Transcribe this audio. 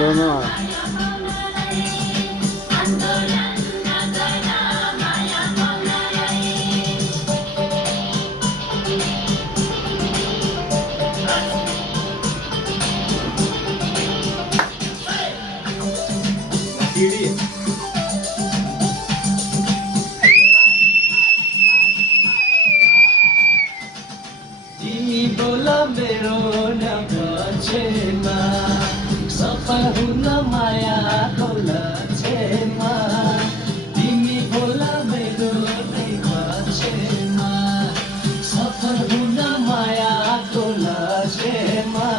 दोनों सीढ़ी तिमी बोल मेरो नपछेमा सफल हुन मायाको लक्षेमा तिमी बोल मेरो नपछेमा सफल हुन मायाको लक्षेमा